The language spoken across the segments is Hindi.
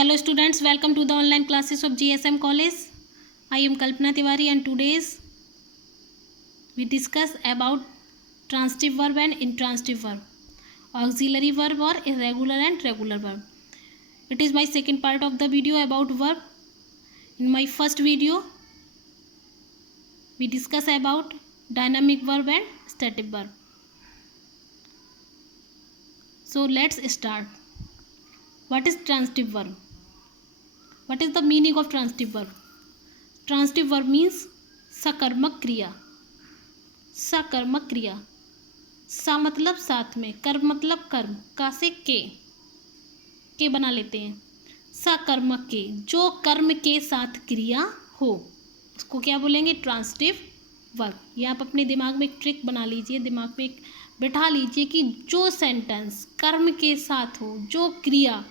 Hello students, welcome to the online classes of GSM College. I am Kalpana Tiwari and today's we discuss about transitive verb and intransitive verb, auxiliary verb or irregular and regular verb. It is my second part of the video about verb. In my first video, we discuss about dynamic verb and static verb. So let's start. What is transitive verb? What is the meaning of transitive verb? Transitive verb means सकर्मक क्रिया. सकर्मक क्रिया, सा मतलब साथ में, कर्म मतलब कर्म, का से के बना लेते हैं. सकर्मक के, जो कर्म के साथ क्रिया हो उसको क्या बोलेंगे? Transitive verb. ये आप अपने दिमाग में एक ट्रिक बना लीजिए, दिमाग में एक बैठा लीजिए कि जो सेंटेंस कर्म के साथ हो, जो क्रिया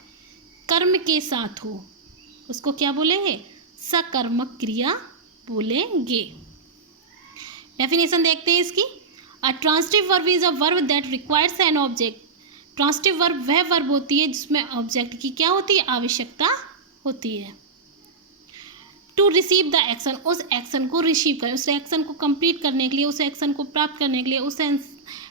कर्म के साथ हो, उसको क्या बोलेंगे? सकर्मक क्रिया बोलेंगे. डेफिनेशन देखते हैं इसकी. A transitive verb is a verb that requires an object. Transitive verb वह वर्ब होती है जिसमें ऑब्जेक्ट की क्या होती है? आवश्यकता होती है. टू रिसीव द एक्शन, उस एक्शन को रिसीव करें, उस एक्शन को कंप्लीट करने के लिए, उस एक्शन को प्राप्त करने के लिए, उस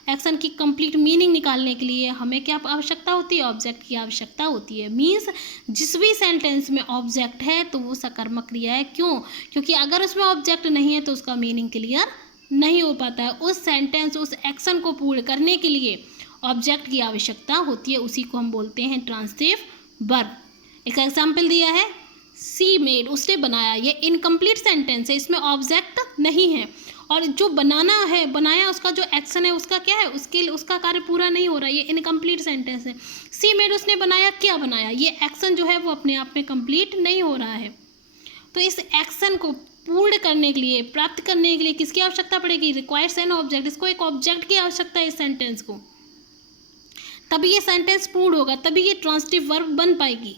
एक्शन की कंप्लीट मीनिंग निकालने के लिए हमें क्या आवश्यकता होती है? ऑब्जेक्ट की आवश्यकता होती है. मीन्स जिस भी सेंटेंस में ऑब्जेक्ट है तो वो सकर्मक क्रिया है. क्यों? क्योंकि अगर उसमें ऑब्जेक्ट नहीं है तो उसका मीनिंग क्लियर नहीं हो पाता है. उस सेंटेंस, उस एक्शन को पूर्ण करने के लिए ऑब्जेक्ट की आवश्यकता होती है. उसी को हम बोलते हैं ट्रांसिटिव वर्ब. एक एग्जाम्पल दिया है, सी मेड, उसने बनाया. ये इनकम्प्लीट सेंटेंस है, इसमें ऑब्जेक्ट नहीं है और जो बनाना है, बनाया, उसका जो एक्शन है उसका क्या है? उसका कार्य पूरा नहीं हो रहा है. ये इनकम्प्लीट सेंटेंस है. सी मेड, उसने बनाया. क्या बनाया? ये एक्शन जो है वो अपने आप में कंप्लीट नहीं हो रहा है. तो इस एक्शन को पूर्ण करने के लिए, प्राप्त करने के लिए किसकी आवश्यकता पड़ेगी? Requires an object. इसको एक ऑब्जेक्ट की आवश्यकता है इस सेंटेंस को. तभी ये सेंटेंस पूर्ण होगा, तभी ये ट्रांसिटिव वर्ब बन पाएगी.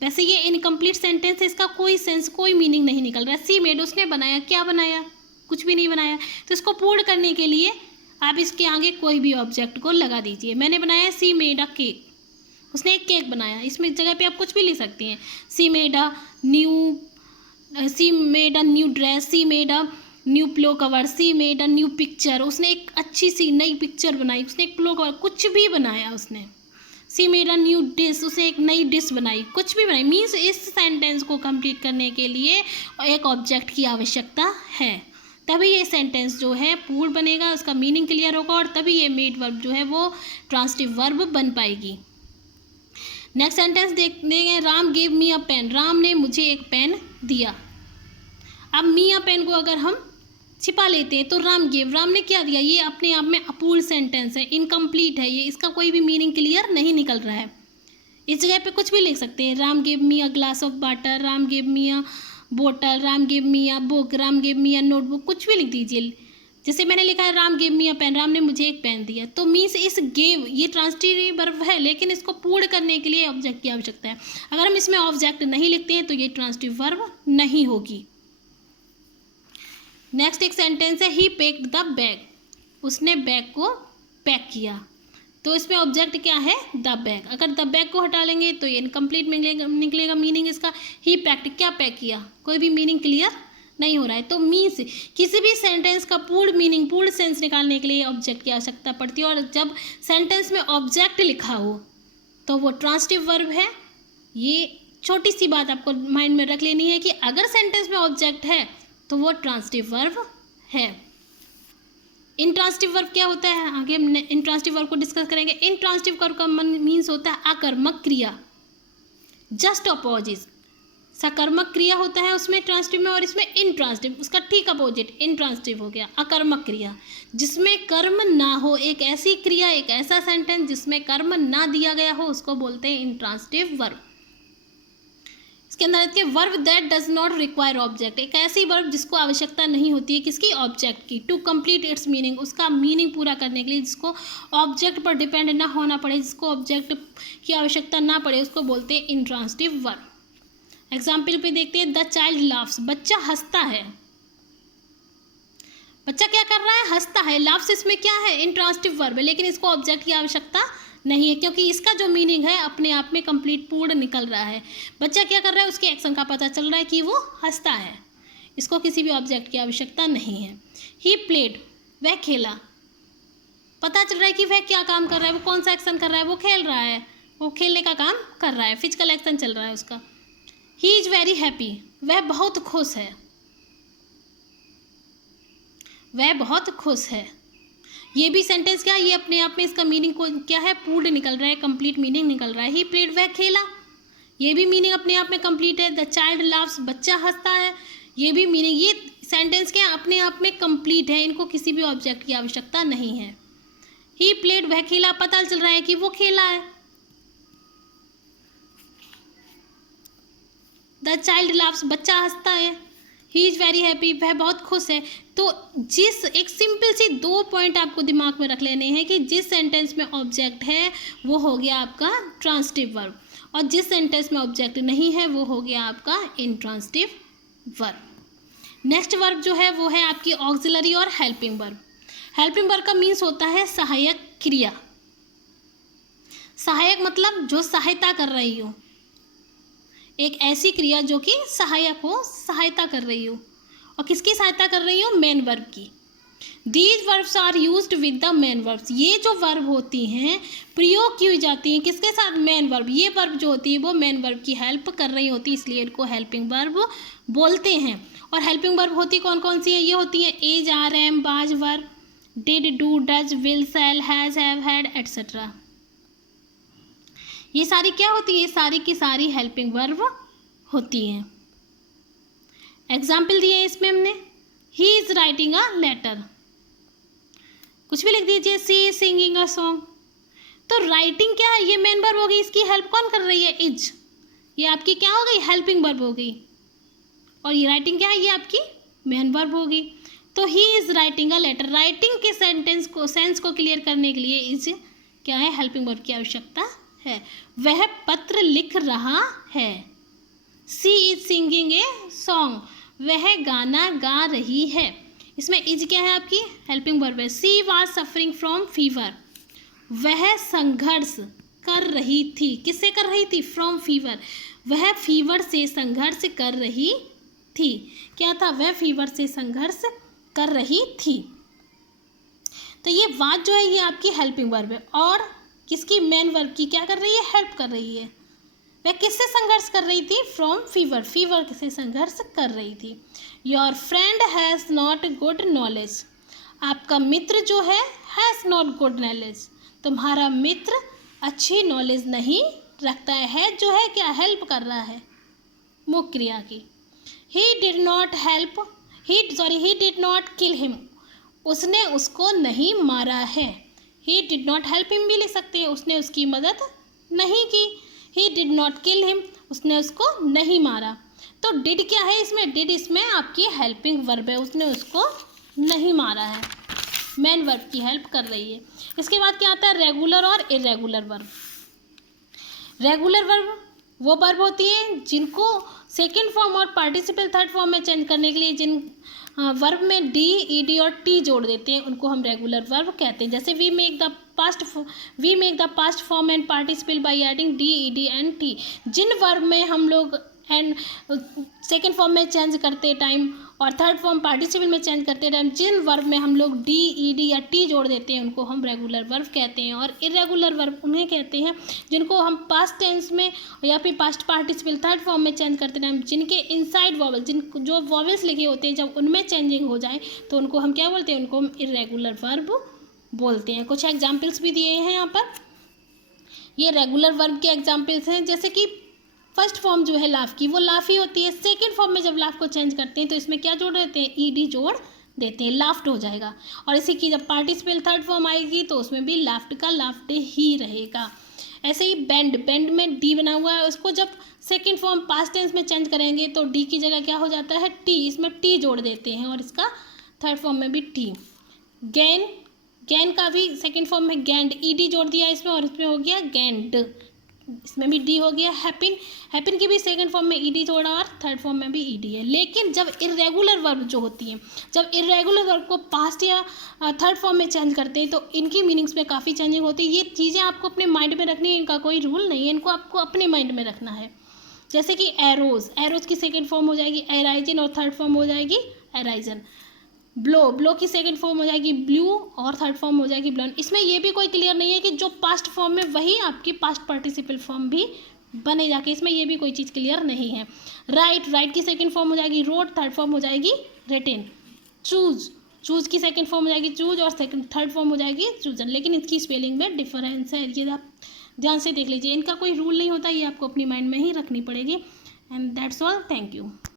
वैसे ये इनकम्प्लीट सेंटेंस है, इसका कोई सेंस, कोई मीनिंग नहीं निकल रहा है. सी मेड, उसने बनाया. क्या बनाया? कुछ भी नहीं बनाया. तो इसको पूर्ण करने के लिए आप इसके आगे कोई भी ऑब्जेक्ट को लगा दीजिए. मैंने बनाया सी मेड अ केक, उसने एक केक बनाया. इसमें जगह पे आप कुछ भी लिख सकती हैं. She made a new dress, she made a new pillow cover, she made a new picture. उसने एक अच्छी सी नई पिक्चर बनाई, उसने एक प्लो कवर, कुछ भी बनाया उसने. सी मेड अ न्यू डिश, उसने एक नई डिश बनाई. कुछ भी बनाई. मीन्स इस सेंटेंस को कंप्लीट करने के लिए एक ऑब्जेक्ट की आवश्यकता है. तभी ये सेंटेंस जो है पूर्ण बनेगा, उसका मीनिंग क्लियर होगा और तभी ये मेड वर्ब जो है वो ट्रांसिटिव वर्ब बन पाएगी. नेक्स्ट सेंटेंस देखेंगे. Ram gave me a pen, Ram ने मुझे एक पेन दिया. अब मी अ पेन को अगर हम छिपा लेते हैं तो राम गेव, राम ने क्या दिया? ये अपने आप में अपूर्ण सेंटेंस है, इनकम्प्लीट है. ये इसका कोई भी मीनिंग क्लियर नहीं निकल रहा है. इस जगह पे कुछ भी लिख सकते हैं. Ram gave me a glass of water, Ram gave me a बोतल, Ram gave me a book, Ram gave me a notebook. कुछ भी लिख दीजिए. जैसे मैंने लिखा है Ram gave me a pen, Ram ने मुझे एक पेन दिया. तो मीन्स इस गेव, ये ट्रांसिटिव वर्ब है लेकिन इसको पूर्ण करने के लिए ऑब्जेक्ट की आवश्यकता है. अगर हम इसमें ऑब्जेक्ट नहीं लिखते हैं तो ये ट्रांसिटिव वर्ब नहीं होगी. नेक्स्ट एक सेंटेंस है, ही पैक्ड द बैग, उसने बैग को पैक किया. तो इसमें ऑब्जेक्ट क्या है? The bag. अगर द बैग को हटा लेंगे तो ये इनकम्प्लीट निकलेगा मीनिंग इसका. ही पैक्ड, क्या पैक किया? कोई भी मीनिंग क्लियर नहीं हो रहा है. तो मीन्स किसी भी सेंटेंस का पूर्ण मीनिंग, पूर्ण सेंस निकालने के लिए ऑब्जेक्ट की आवश्यकता पड़ती है. और जब सेंटेंस में ऑब्जेक्ट लिखा हो तो वो ट्रांसिटिव वर्ब है. ये छोटी सी बात आपको माइंड में रख लेनी है कि अगर सेंटेंस में ऑब्जेक्ट है तो वो ट्रांसिटिव वर्ब है. इंट्रांसिटिव वर्ब क्या होता है? आगे हम इंट्रांसिटिव वर्ब को डिस्कस करेंगे. इंट्रांसिटिव वर्ब का मीन्स होता है अकर्मक क्रिया, जस्ट अपोजिट. सकर्मक क्रिया होता है उसमें ट्रांसिटिव में, और इसमें इंट्रांसिटिव, उसका ठीक अपोजिट इंट्रांसिटिव हो गया. अकर्मक क्रिया जिसमें कर्म ना हो, एक ऐसी क्रिया, एक ऐसा सेंटेंस जिसमें कर्म ना दिया गया हो, उसको बोलते हैं इंट्रांसिटिव वर्ब. इसके अंदर देखिए, verb that does not require object, एक ऐसी वर्ब जिसको आवश्यकता नहीं होती है किसकी? ऑब्जेक्ट की. टू कंप्लीट इट्स मीनिंग, उसका मीनिंग पूरा करने के लिए, जिसको ऑब्जेक्ट पर डिपेंड ना होना पड़े, जिसको ऑब्जेक्ट की आवश्यकता ना पड़े, उसको बोलते हैं इंट्रांसिटिव वर्ब. एग्जाम्पल पे देखते हैं, द चाइल्ड लाफ्स, बच्चा हंसता है. बच्चा क्या कर रहा है? हंसता है. लाफ्स इसमें क्या है? इंट्रांसिटिव वर्ब है लेकिन इसको ऑब्जेक्ट की आवश्यकता नहीं है, क्योंकि इसका जो मीनिंग है अपने आप में कंप्लीट पूर्ण निकल रहा है। बच्चा क्या कर रहा है, उसके एक्शन का पता चल रहा है कि वो हंसता है, इसको किसी भी ऑब्जेक्ट की आवश्यकता नहीं है। ही प्लेड, वह खेला, पता चल रहा है कि वह क्या काम कर रहा है, वो कौन सा एक्शन कर रहा है, वो खेल रहा है, वो खेलने का काम कर रहा है, फिजिकल एक्शन चल रहा है उसका। ही इज़ वेरी हैप्पी, वह बहुत खुश है, वह बहुत खुश है। ये भी सेंटेंस क्या है, ये अपने आप में इसका मीनिंग को क्या है, पूर्ण निकल रहा है, कंप्लीट मीनिंग निकल रहा है। ही प्लेड, वह खेला, ये भी मीनिंग अपने आप में कंप्लीट है। द चाइल्ड लाफ्स, बच्चा हंसता है, ये भी मीनिंग, ये सेंटेंस क्या है, अपने आप में कंप्लीट है, इनको किसी भी ऑब्जेक्ट की आवश्यकता नहीं है। ही प्लेड, वह खेला, पता चल रहा है कि वो खेला है। द चाइल्ड लाफ्स, बच्चा हंसता है। ही इज़ वेरी हैप्पी, वह बहुत खुश है। तो जिस एक सिंपल सी 2 पॉइंट आपको दिमाग में रख लेने हैं कि जिस सेंटेंस में ऑब्जेक्ट है वो हो गया आपका ट्रांसिटिव वर्ब, और जिस सेंटेंस में ऑब्जेक्ट नहीं है वो हो गया आपका इंट्रांसिटिव वर्ब। नेक्स्ट वर्ब जो है वो है आपकी ऑक्सिलरी और हेल्पिंग वर्ब। हेल्पिंग वर्ब का मीन्स होता है सहायक क्रिया। सहायक मतलब जो सहायता कर रही हो, एक ऐसी क्रिया जो कि सहायक हो, सहायता कर रही हो। और किसकी सहायता कर रही हो, मेन वर्ब की। These verbs are used with the main verbs, ये जो वर्ब होती हैं प्रयोग की जाती हैं किसके साथ, मेन वर्ब। ये वर्ब जो होती है वो मेन वर्ब की हेल्प कर रही होती है, इसलिए इनको हेल्पिंग वर्ब बोलते हैं। और हेल्पिंग वर्ब होती कौन कौन सी है, ये होती हैं is, are, am, was, were, did, do, does, will, shall, has, have, had, etcetera. ये सारी क्या होती है, ये सारी की सारी हेल्पिंग वर्ब होती हैं। एग्जाम्पल दिए इसमें हमने, he is writing a letter, कुछ भी लिख दीजिए, she is singing a song. तो राइटिंग क्या है, ये मेन वर्ब हो गई, इसकी हेल्प कौन कर रही है, इज, ये आपकी क्या हो गई, हेल्पिंग वर्ब हो गई। और ये राइटिंग क्या है, ये आपकी मेन वर्ब हो गई। तो he is writing a letter, writing के सेंस को क्लियर करने के लिए इज क्या है, हेल्पिंग वर्ब की आवश्यकता है। वह पत्र लिख रहा है, सी इज सिंगिंग ए सॉन्ग, वह गाना गा रही है। इसमें इज क्या है, आपकी हेल्पिंग वर्ब है। She was suffering from fever, वह संघर्ष कर रही थी, किससे कर रही थी, फ्रॉम फीवर, वह फीवर से संघर्ष कर रही थी। क्या था, वह फीवर से संघर्ष कर रही थी। तो ये वाज जो है ये आपकी हेल्पिंग वर्ब है, और किसकी, मेन वर्ब की क्या कर रही है, हेल्प कर रही है। वह किससे संघर्ष कर रही थी, फ्रॉम फीवर, फीवर से संघर्ष कर रही थी। Your friend has not good knowledge, आपका मित्र जो है हैज़ नॉट गुड नॉलेज, तुम्हारा मित्र अच्छी नॉलेज नहीं रखता है, जो है क्या, हेल्प कर रहा है मुख्य क्रिया की। He did not help, he did not kill him, उसने उसको नहीं मारा है। He did not help him भी लिख सकते हैं, उसने उसकी मदद नहीं की। He did not kill him, उसने उसको नहीं मारा। तो डिड क्या है इसमें, डिड इसमें आपकी हेल्पिंग वर्ब है, उसने उसको नहीं मारा है, मेन वर्ब की हेल्प कर रही है। इसके बाद क्या आता है, रेगुलर और इरेगुलर वर्ब। रेगुलर वर्ब वो वर्ब होती हैं जिनको सेकेंड फॉर्म और पार्टिसिपल थर्ड फॉर्म में चेंज करने के लिए जिन वर्ब में डी, ईडी और टी जोड़ देते हैं उनको हम रेगुलर वर्ब कहते हैं। जैसे we make the past form and participle by adding d, ed and t. जिन वर्ब में हम लोग एंड सेकेंड फॉर्म में चेंज करते टाइम और थर्ड फॉर्म पार्टिसिपल में चेंज करते टाइम जिन वर्ब में हम लोग डी, ईडी या टी जोड़ देते हैं उनको हम रेगुलर वर्ब कहते हैं। और इरेगुलर वर्ब उन्हें कहते हैं जिनको हम पास्ट टेंस में या फिर पास्ट पार्टिसिपल थर्ड फॉर्म में चेंज करते टाइम जिनके इनसाइड वॉवल, जो वॉवल्स लिखे होते हैं जब उनमें चेंजिंग हो जाए तो उनको हम क्या बोलते हैं, उनको हम इरेगुलर वर्ब बोलते हैं। कुछ एग्जाम्पल्स भी दिए हैं यहाँ पर, ये रेगुलर वर्ब के एग्जाम्पल्स हैं। जैसे कि फर्स्ट फॉर्म जो है लाफ की, वो लाफ ही होती है। सेकेंड फॉर्म में जब लाफ को चेंज करते हैं तो इसमें क्या जोड़ देते हैं, ईडी जोड़ देते हैं, लाफ्ट हो जाएगा। और इसी की जब पार्टिसिपल थर्ड फॉर्म आएगी तो उसमें भी लाफ्ट का लाफ्ट ही रहेगा। ऐसे ही बेंड में डी बना हुआ है, उसको जब सेकेंड फॉर्म पास्ट टेंस में चेंज करेंगे तो डी की जगह क्या हो जाता है, टी, इसमें टी जोड़ देते हैं और इसका थर्ड फॉर्म में भी टी। गैन का भी सेकेंड फॉर्म में गैंड, ईडी जोड़ दिया इसमें और इसमें हो गया गैंड, इसमें भी डी हो गया। हैपिन, हैपिन की भी सेकंड फॉर्म में ईडी जोड़ा और थर्ड फॉर्म में भी ईडी है। लेकिन जब इर्रेगुलर वर्ब जो होती हैं, जब इर्रेगुलर वर्ब को पास्ट या थर्ड फॉर्म में चेंज करते हैं तो इनकी मीनिंग्स में काफ़ी चेंजिंग होती है। ये चीज़ें आपको अपने माइंड में रखनी है, इनका कोई रूल नहीं है, इनको आपको अपने माइंड में रखना है। जैसे कि एरोज, एरोज की सेकेंड फॉर्म हो जाएगी एराइजन और थर्ड फॉर्म हो जाएगी एराइजन। ब्लो, ब्लो की सेकंड फॉर्म हो जाएगी ब्लू और थर्ड फॉर्म हो जाएगी ब्लोन। इसमें ये भी कोई क्लियर नहीं है कि जो पास्ट फॉर्म में वही आपकी पास्ट पार्टिसिपल फॉर्म भी बने जाके, इसमें ये भी कोई चीज़ क्लियर नहीं है। राइट, राइट की सेकंड फॉर्म हो जाएगी रोड, थर्ड फॉर्म हो जाएगी रिटेन। चूज, चूज की सेकंड फॉर्म हो जाएगी चूज और थर्ड फॉर्म हो जाएगी चूजन। लेकिन इसकी स्पेलिंग में डिफरेंस है, ये आप ध्यान से देख लीजिए। इनका कोई रूल नहीं होता, ये आपको अपनी माइंड में ही रखनी पड़ेगी। And that's all, thank you.